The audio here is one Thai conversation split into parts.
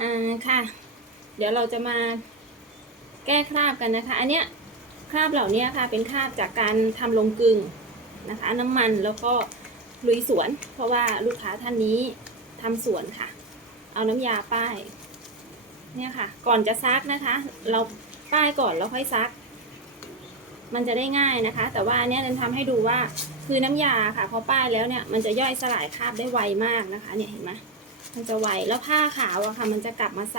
อ่าค่ะ เดี๋ยวเราจะมาแก้คราบกันนะคะ อันเนี้ยคราบเหล่านี้ค่ะเป็นคราบจากการทำลงกลึงนะคะ น้ำมันแล้วก็ลุยสวน เพราะว่าลูกค้าท่านนี้ทำสวนค่ะ เอาน้ำยาป้ายเนี่ยค่ะ ก่อนจะซักนะคะ เราป้ายก่อนแล้วค่อยซัก มันจะได้ง่ายนะคะ แต่ว่าอันเนี้ยจะทำให้ดูว่าคือน้ำยาค่ะพอป้ายแล้วเนี่ยมันจะย่อยสลายคราบได้ไวมากนะคะ เนี่ยเห็นไหม มันจะไหวแล้วผ้าขาวอะค่ะ มันจะกลับมาใส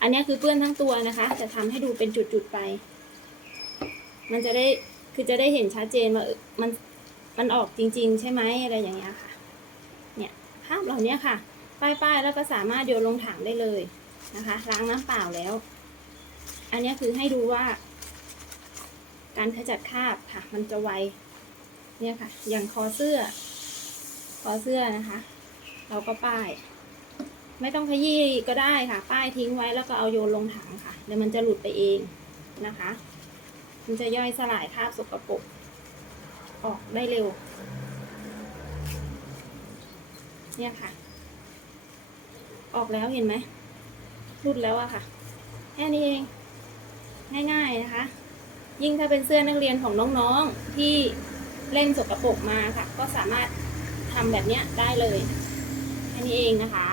อันนี้คือเปื้อนทั้งตัวนะคะ จะทำให้ดูเป็นจุดๆไป มันจะได้คือจะได้เห็นชัดเจนว่ามันมันออกจริง ๆ ใช่ไหมอะไรอย่างเงี้ยค่ะ เนี่ยภาพเหล่านี้ค่ะ ป้ายๆแล้วก็สามารถโยนลงถังได้เลยนะคะล้างน้ำเปล่าแล้ว อันนี้คือให้ดูว่า การขจัดคราบค่ะ มันจะไวเนี่ยค่ะ อย่างคอเสื้อ คอเสื้อนะคะ เราก็ป้าย ไม่ต้องขยี้ก็ได้ค่ะ ป้ายทิ้งไว้แล้วก็เอาโยนลงถังค่ะ เดี๋ยวมันจะหลุดไปเองนะคะ มันจะย่อยสลายคราบสกปรกออกได้เร็ว เนี่ยค่ะ ออกแล้วเห็นไหมรุดแล้วอะค่ะ แค่นี้เอง ง่ายๆนะคะ ยิ่งถ้าเป็นเสื้อนักเรียนของน้องๆที่เล่นสกรปรกมาค่ะ ก็สามารถทำแบบนี้ได้เลยแค่ นี่เองนะคะ